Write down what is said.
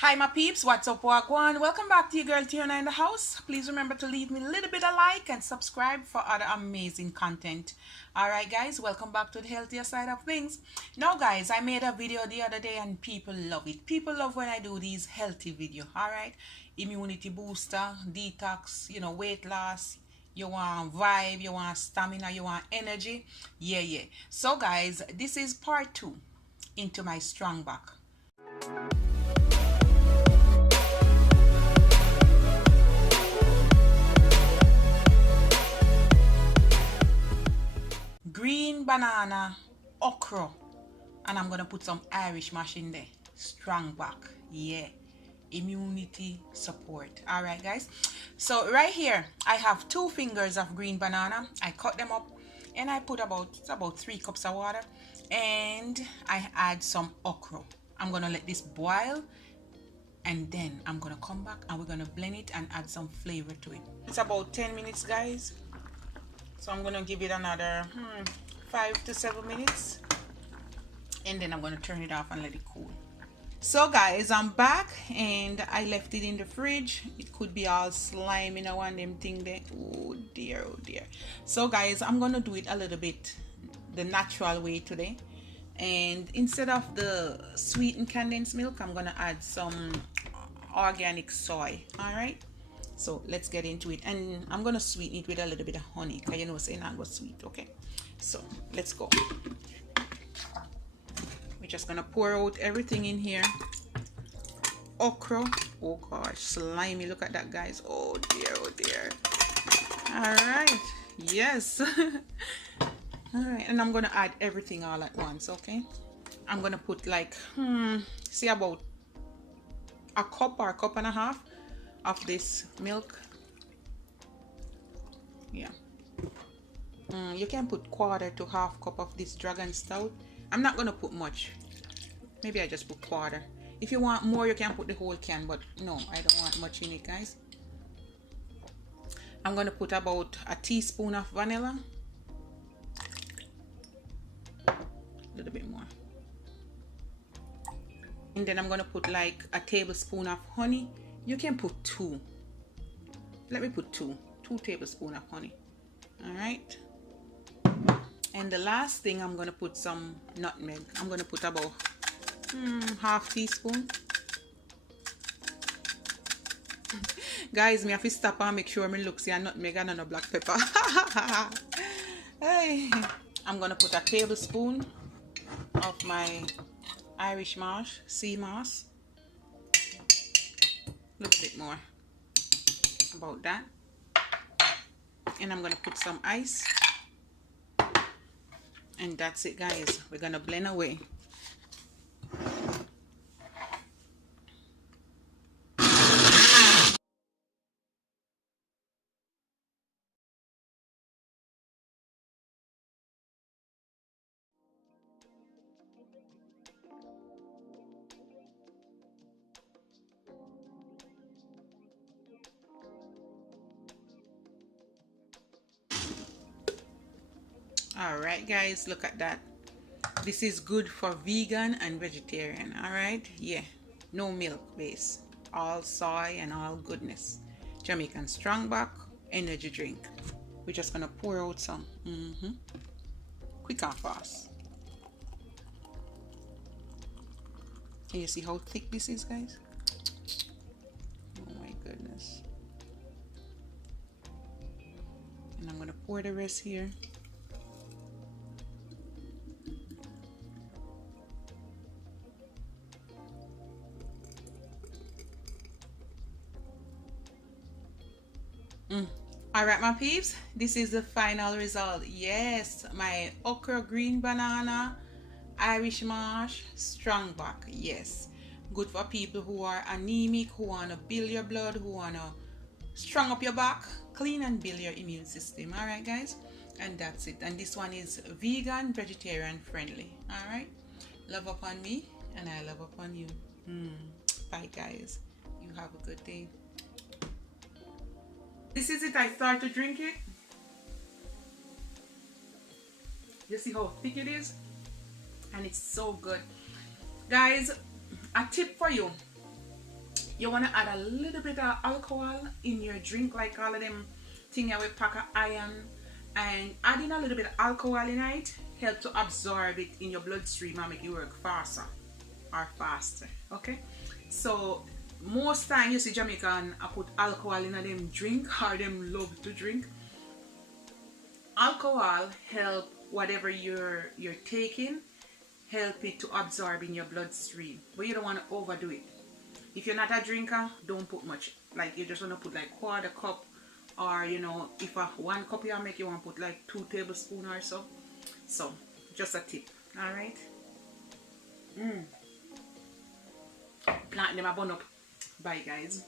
Hi my peeps, what's up, wagwan? Welcome back to your girl Tiana in the house. Please remember to leave me a little bit of like and subscribe for other amazing content. Alright guys, welcome back to the healthier side of things. Now guys, I made a video the other day and people love it. People love when I do these healthy videos. Alright, immunity booster, detox, weight loss. You want vibe, you want stamina, you want energy. Yeah. So guys, this is part 2 into my strong back. Green banana, okra, and I'm gonna put some Irish mash in there. Strong back, yeah. Immunity support. All right guys, so right here I have 2 fingers of green banana. I cut them up and I put about 3 cups of water, and I add some okra. I'm gonna let this boil, and then I'm gonna come back and we're gonna blend it and add some flavor to it. It's about 10 minutes guys, so I'm gonna give it another 5 to 7 minutes, and then I'm gonna turn it off and let it cool. So guys, I'm back and I left it in the fridge. It could be all slimy now and them thing there. Oh dear. So guys, I'm gonna do it a little bit the natural way today, and instead of the sweetened condensed milk, I'm gonna add some organic soy. All right, so let's get into it, and I'm gonna sweeten it with a little bit of honey, because you know saying I go sweet. Okay, so let's go. We're just gonna pour out everything in here. Okra, oh gosh, slimy, look at that guys. Oh dear. All right, yes. All right, and I'm gonna add everything all at once. Okay, I'm gonna put like see about a cup or a cup and a half of this milk. Yeah, you can put quarter to half cup of this dragon stout. I'm not gonna put much, maybe I just put quarter. If you want more, you can put the whole can, but no, I don't want much in it guys. I'm gonna put about a teaspoon of vanilla, a little bit more, and then I'm gonna put like a tablespoon of honey. You can put 2. Let me put 2 tablespoons of honey. All right, and the last thing, I'm gonna put some nutmeg. I'm gonna put about half teaspoon. Guys, me have to stop and make sure me look see a nutmeg and no black pepper. Hey, I'm gonna put a tablespoon of my Irish moss, sea moss. A little bit more, about that. And I'm gonna put some ice, and that's it guys. We're gonna blend away. All right guys, look at that. This is good for vegan and vegetarian. All right, yeah, no milk base, all soy and all goodness. Jamaican strongback energy drink. We're just gonna pour out some quick and fast. Can you see how thick this is guys? Oh my goodness. And I'm gonna pour the rest here. All right my peeps, this is the final result. Yes, my okra, green banana, Irish mash, strong back. Yes, good for people who are anemic, who want to build your blood, who want to strong up your back, clean and build your immune system. All right guys, and that's it. And this one is vegan, vegetarian friendly. All right, love upon me and I love upon you. Bye guys, you have a good day. This is it. I start to drink it. You see how thick it is, and it's so good guys. A tip for you: You want to add a little bit of alcohol in your drink, like all of them thing with pack of iron, and adding a little bit of alcohol in it help to absorb it in your bloodstream and make it work faster or faster. Okay, so most time you see Jamaican I put alcohol in a them drink or them love to drink. Alcohol help whatever you're taking, help it to absorb in your bloodstream, but you don't want to overdo it. If you're not a drinker, don't put much. Like you just want to put like quarter cup, or you know, if a 1 cup you make, you want to put like 2 tablespoons or so. So just a tip. All right. Plant them a bun up. Bye guys.